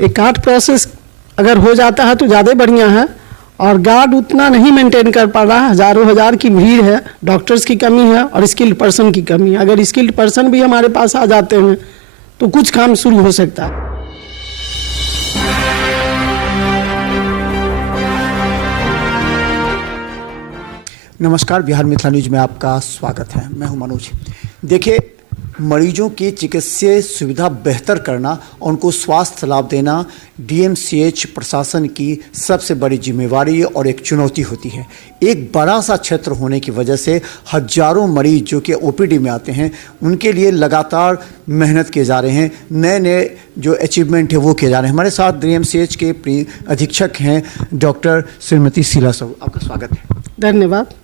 एक card process अगर हो जाता है तो ज़्यादा बढ़िया है, और गार्ड उतना नहीं मेंटेन कर पा रहा है। हज़ारों हज़ार की भीड़ है, डॉक्टर्स की कमी है और स्किल्ड पर्सन की कमी है। अगर स्किल्ड पर्सन भी हमारे पास आ जाते हैं तो कुछ काम शुरू हो सकता है। नमस्कार, बिहार मिथिला न्यूज में आपका स्वागत है। मैं हूं मनोज। देखिए, मरीजों की चिकित्सीय सुविधा बेहतर करना और उनको स्वास्थ्य लाभ देना डीएमसीएच प्रशासन की सबसे बड़ी जिम्मेवारी और एक चुनौती होती है। एक बड़ा सा क्षेत्र होने की वजह से हजारों मरीज जो कि ओपीडी में आते हैं, उनके लिए लगातार मेहनत किए जा रहे हैं। नए नए जो अचीवमेंट है वो किए जा रहे हैं। हमारे साथ डीएमसीएच के अधीक्षक हैं डॉक्टर श्रीमती शीला साहू, आपका स्वागत है। धन्यवाद।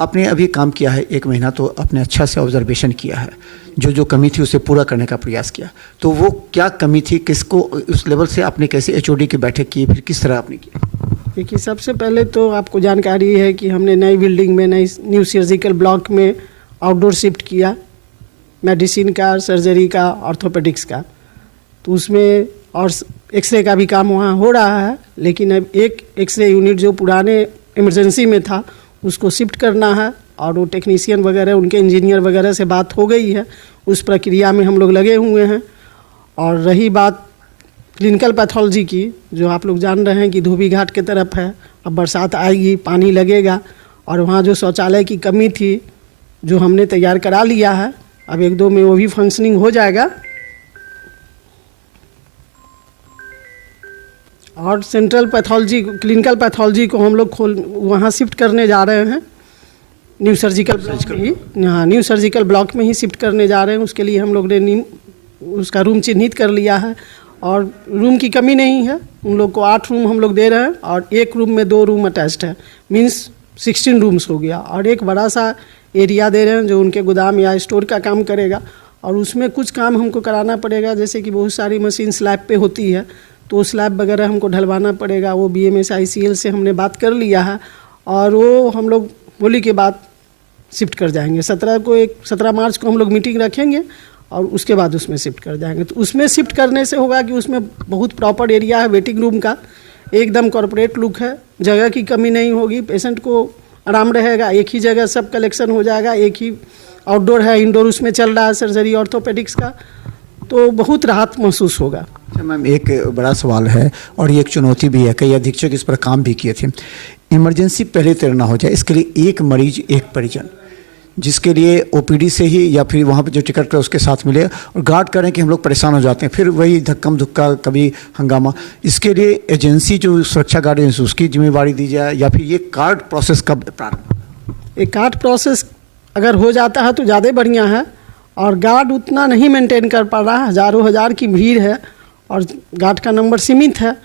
आपने अभी काम किया है 1 महीना, तो आपने अच्छा से ऑब्जर्वेशन किया है, जो कमी थी उसे पूरा करने का प्रयास किया। तो वो क्या कमी थी, किसको उस लेवल से आपने कैसे एचओडी की बैठक की, फिर किस तरह आपने किया? देखिए, सबसे पहले तो आपको जानकारी है कि हमने नई बिल्डिंग में न्यू सर्जिकल ब्लॉक में आउटडोर शिफ्ट किया, मेडिसिन का, सर्जरी का, ऑर्थोपेडिक्स का। तो उसमें और एक्सरे का भी काम वहाँ हो रहा है, लेकिन अब एक एक्सरे यूनिट जो पुराने इमरजेंसी में था उसको शिफ्ट करना है, और वो टेक्नीशियन वगैरह, उनके इंजीनियर वगैरह से बात हो गई है। उस प्रक्रिया में हम लोग लगे हुए हैं। और रही बात क्लिनिकल पैथोलॉजी की, जो आप लोग जान रहे हैं कि धोबी घाट की तरफ है, अब बरसात आएगी, पानी लगेगा, और वहाँ जो शौचालय की कमी थी जो हमने तैयार करा लिया है, अब 1-2 में वो भी फंक्शनिंग हो जाएगा। और सेंट्रल पैथोलॉजी, क्लिनिकल पैथोलॉजी को हम लोग वहाँ शिफ्ट करने जा रहे हैं, न्यू सर्जिकल ब्लॉक में ही। हाँ, न्यू सर्जिकल ब्लॉक में ही शिफ्ट करने जा रहे हैं। उसके लिए हम लोग ने उसका रूम चिन्हित कर लिया है, और रूम की कमी नहीं है। उन लोग को 8 रूम हम लोग दे रहे हैं, और एक रूम में 2 रूम अटैच्ड है, मीन्स 16 रूम्स हो गया। और एक बड़ा सा एरिया दे रहे हैं जो उनके गोदाम या स्टोर का काम करेगा। और उसमें कुछ काम हमको कराना पड़ेगा, जैसे कि बहुत सारी मशीन स्लैब पे होती है, तो स्लैब वगैरह हमको ढलवाना पड़ेगा। वो BMSICL से हमने बात कर लिया है, और वो हम लोग होली के बाद शिफ्ट कर जाएंगे। 17 मार्च को हम लोग मीटिंग रखेंगे, और उसके बाद उसमें शिफ्ट कर जाएंगे। तो उसमें शिफ्ट करने से होगा कि उसमें बहुत प्रॉपर एरिया है वेटिंग रूम का, एकदम कॉर्पोरेट लुक है, जगह की कमी नहीं होगी, पेशेंट को आराम रहेगा, एक ही जगह सब कलेक्शन हो जाएगा, एक ही आउटडोर है, इंडोर उसमें चल रहा है सर्जरी ऑर्थोपेडिक्स का, तो बहुत राहत महसूस होगा। अच्छा मैम, एक बड़ा सवाल है और ये एक चुनौती भी है, कई अधीक्षक इस पर काम भी किए थे। इमरजेंसी पहले तैयार ना हो जाए, इसके लिए एक मरीज एक परिजन, जिसके लिए ओपीडी से ही या फिर वहाँ पे जो टिकट है उसके साथ मिले, और गार्ड करें कि हम लोग परेशान हो जाते हैं, फिर वही धक्कम धुक्का, कभी हंगामा। इसके लिए एजेंसी जो सुरक्षा गार्ड है उसकी जिम्मेवारी दी जाए, या फिर ये कार्ड प्रोसेस कब प्रारंभ? एक कार्ड प्रोसेस अगर हो जाता है तो ज़्यादा बढ़िया है, और गार्ड उतना नहीं मेंटेन कर पा रहा है। हज़ारों हज़ार की भीड़ है और गार्ड का नंबर सीमित है।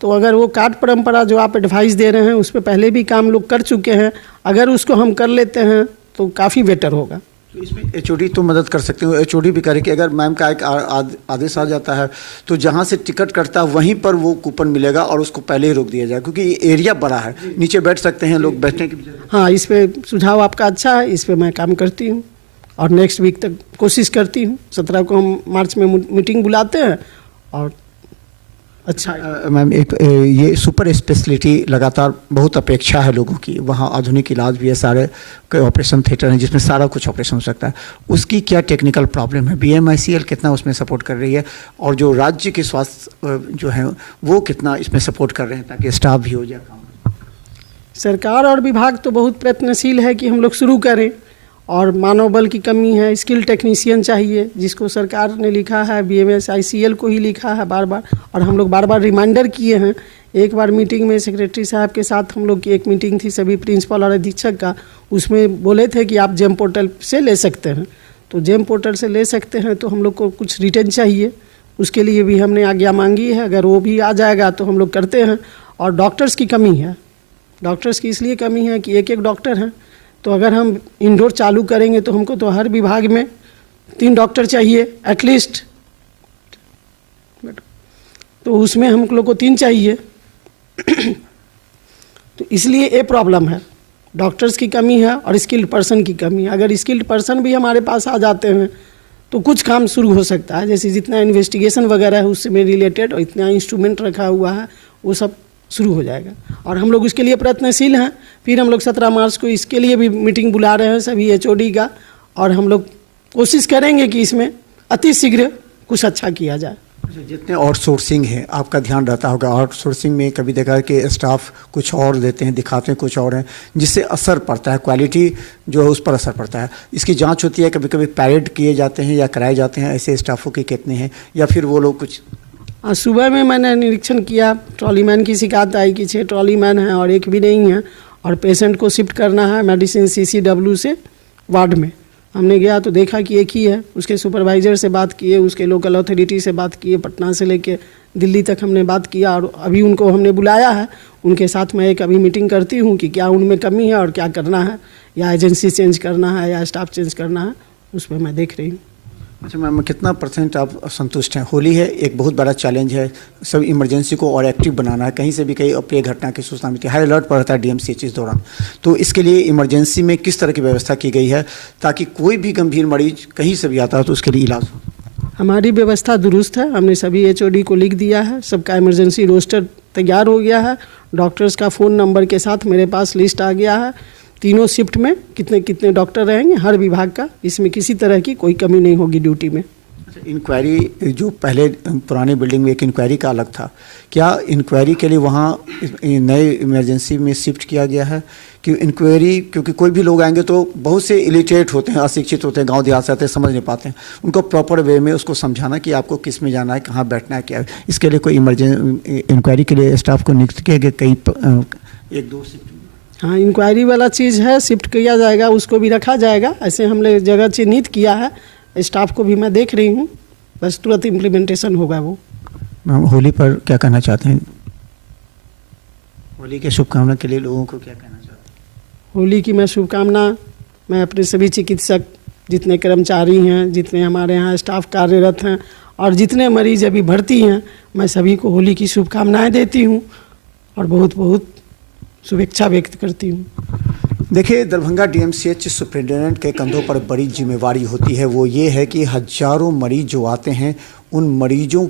तो अगर वो कार्ड परंपरा जो आप एडवाइस दे रहे हैं उस पर पहले भी काम लोग कर चुके हैं, अगर उसको हम कर लेते हैं तो काफ़ी बेटर होगा। तो इसमें एचओडी तो मदद कर सकते हो, एचओडी भी करे कि अगर मैम का एक आदेश आ जाता है तो जहाँ से टिकट कटता है वहीं पर वो कूपन मिलेगा और उसको पहले ही रोक दिया जाए, क्योंकि ये एरिया बड़ा है, नीचे बैठ सकते हैं लोग, बैठने की। हाँ, इस पर सुझाव आपका अच्छा है, इस पर मैं काम करती हूँ, और नेक्स्ट वीक तक कोशिश करती हूँ। 17 को हम मार्च में मीटिंग बुलाते हैं, और अच्छा मैम एक ये सुपर स्पेशलिटी लगातार बहुत अपेक्षा है लोगों की, वहाँ आधुनिक इलाज भी है, सारे ऑपरेशन थिएटर हैं जिसमें सारा कुछ ऑपरेशन हो सकता है। उसकी क्या टेक्निकल प्रॉब्लम है? BMICL कितना उसमें सपोर्ट कर रही है, और जो राज्य के स्वास्थ्य जो है वो कितना इसमें सपोर्ट कर रहे हैं ताकि स्टाफ भी हो जाए काम? सरकार और विभाग तो बहुत प्रयत्नशील है कि हम लोग शुरू करें, और मानव बल की कमी है, स्किल टेक्नीशियन चाहिए, जिसको सरकार ने लिखा है, BMSICL को ही लिखा है बार बार, और हम लोग बार बार रिमाइंडर किए हैं। एक बार मीटिंग में सेक्रेटरी साहब के साथ हम लोग की एक मीटिंग थी सभी प्रिंसिपल और अधीक्षक का, उसमें बोले थे कि आप जेम पोर्टल से ले सकते हैं। तो जेम पोर्टल से ले सकते हैं, तो हम लोग को कुछ रिटर्न चाहिए, उसके लिए भी हमने आज्ञा मांगी है। अगर वो भी आ जाएगा तो हम लोग करते हैं। और डॉक्टर्स की कमी है, डॉक्टर्स की इसलिए कमी है कि एक डॉक्टर हैं, तो अगर हम इंडोर चालू करेंगे तो हमको तो हर विभाग में 3 डॉक्टर चाहिए एटलीस्ट, तो उसमें हम लोग को 3 चाहिए। तो इसलिए ये प्रॉब्लम है, डॉक्टर्स की कमी है और स्किल्ड पर्सन की कमी है। अगर स्किल्ड पर्सन भी हमारे पास आ जाते हैं तो कुछ काम शुरू हो सकता है। जैसे जितना इन्वेस्टिगेशन वगैरह है उससे रिलेटेड और इतना इंस्ट्रूमेंट रखा हुआ है वो सब शुरू हो जाएगा और हम लोग उसके लिए प्रयत्नशील हैं। फिर हम लोग 17 मार्च को इसके लिए भी मीटिंग बुला रहे हैं सभी HOD का और हम लोग कोशिश करेंगे कि इसमें अति शीघ्र कुछ अच्छा किया जाए। जितने आउटसोर्सिंग है आपका ध्यान रहता होगा, आउटसोर्सिंग में कभी देखा है कि स्टाफ कुछ और देते हैं, दिखाते हैं कुछ और हैं, जिससे असर पड़ता है, क्वालिटी जो है उस पर असर पड़ता है। इसकी जांच होती है, कभी कभी पैरेड किए जाते हैं या कराए जाते हैं, ऐसे स्टाफों के कितने हैं या फिर वो लोग कुछ? आज सुबह में मैंने निरीक्षण किया, ट्रॉलीमैन की शिकायत आई कि 6 ट्रॉलीमैन हैं और एक भी नहीं है और पेशेंट को शिफ्ट करना है मेडिसिन CCW से वार्ड में। हमने गया तो देखा कि एक ही है। उसके सुपरवाइज़र से बात किए, उसके लोकल अथॉरिटी से बात किए, पटना से लेके दिल्ली तक हमने बात किया और अभी उनको हमने बुलाया है। उनके साथ मैं एक अभी मीटिंग करती हूँ कि क्या उनमें कमी है और क्या करना है, या एजेंसी चेंज करना है या स्टाफ चेंज करना है, उस पर मैं देख रही हूँ। अच्छा मैम, कितना % आप संतुष्ट हैं? होली है, एक बहुत बड़ा चैलेंज है, सब इमरजेंसी को और एक्टिव बनाना है, कहीं से भी कहीं अप्रिय घटना की सूचना मिलती है, हाई अलर्ट पर रहता है DMCH इस दौरान। तो इसके लिए इमरजेंसी में किस तरह की व्यवस्था की गई है ताकि कोई भी गंभीर मरीज कहीं से भी आता है तो उसके लिए इलाज हो? हमारी व्यवस्था दुरुस्त है। हमने सभी HOD को लिख दिया है, सबका इमरजेंसी रोस्टर तैयार हो गया है, डॉक्टर्स का फ़ोन नंबर के साथ मेरे पास लिस्ट आ गया है। तीनों शिफ्ट में कितने कितने डॉक्टर रहेंगे हर विभाग का, इसमें किसी तरह की कोई कमी नहीं होगी ड्यूटी में। इंक्वायरी जो पहले पुरानी बिल्डिंग में एक इंक्वायरी का अलग था, क्या इंक्वायरी के लिए वहाँ नए इमरजेंसी में शिफ्ट किया गया है? कि इंक्वायरी, क्योंकि कोई भी लोग आएंगे तो बहुत से इलिटरेट होते हैं, अशिक्षित होते हैं, गांव देहात से आते हैं, समझ नहीं पाते हैं, उनको प्रॉपर वे में उसको समझाना कि आपको किस में जाना है, कहाँ बैठना है, क्या है। इसके लिए कोई इमरजेंसी इंक्वायरी के लिए स्टाफ को नियुक्त किया गया कई 1-2 शिफ्ट? हाँ, इंक्वायरी वाला चीज़ है, शिफ्ट किया जाएगा, उसको भी रखा जाएगा। ऐसे हमने जगह चिन्हित किया है, स्टाफ को भी मैं देख रही हूँ, बस तुरंत इम्प्लीमेंटेशन होगा वो। मैम, होली पर क्या कहना चाहते हैं? होली के शुभकामना के लिए लोगों को क्या कहना चाहते हैं? होली की मैं शुभकामना, मैं अपने सभी चिकित्सक, जितने कर्मचारी हैं, जितने हमारे यहाँ स्टाफ कार्यरत हैं और जितने मरीज अभी भर्ती हैं, मैं सभी को होली की शुभकामनाएँ देती हूँ और बहुत बहुत शुभेच्छा व्यक्त करती हूँ। देखिए, दरभंगा DMCH सुप्रिंटेंडेंट के कंधों पर बड़ी जिम्मेवारी होती है। वो ये है कि हजारों मरीज जो आते हैं उन मरीजों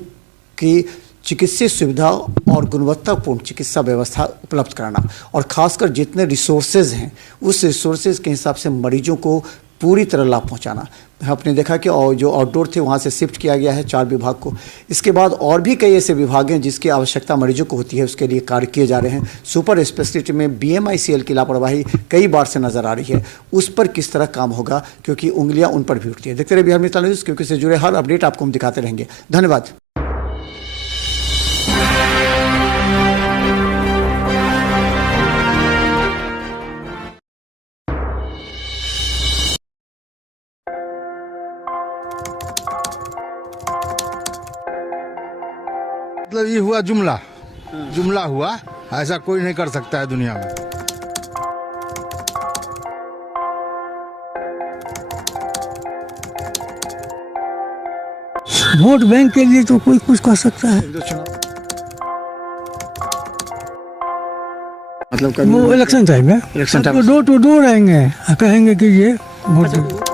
की चिकित्सीय सुविधा और गुणवत्तापूर्ण चिकित्सा व्यवस्था उपलब्ध कराना और ख़ासकर जितने रिसोर्सेज हैं उस रिसोर्सेज के हिसाब से मरीजों को पूरी तरह लाभ पहुंचाना। आपने देखा कि जो आउटडोर थे वहाँ से शिफ्ट किया गया है 4 विभाग को। इसके बाद और भी कई ऐसे विभाग हैं जिसकी आवश्यकता मरीजों को होती है, उसके लिए कार्य किए जा रहे हैं। सुपर स्पेशलिटी में BMICL की लापरवाही कई बार से नजर आ रही है, उस पर किस तरह काम होगा, क्योंकि उंगलियां उन पर भी उठती है। देखते रहिए बिहार मित्र न्यूज़, क्योंकि इससे जुड़े हर अपडेट आपको हम दिखाते रहेंगे। धन्यवाद। मतलब ये हुआ जुमला हुआ, ऐसा कोई नहीं कर सकता है दुनिया में। वोट बैंक के लिए तो कोई कुछ कर सकता है, मतलब वो इलेक्शन टाइम है, election time door to door आएंगे, कहेंगे कि ये वोट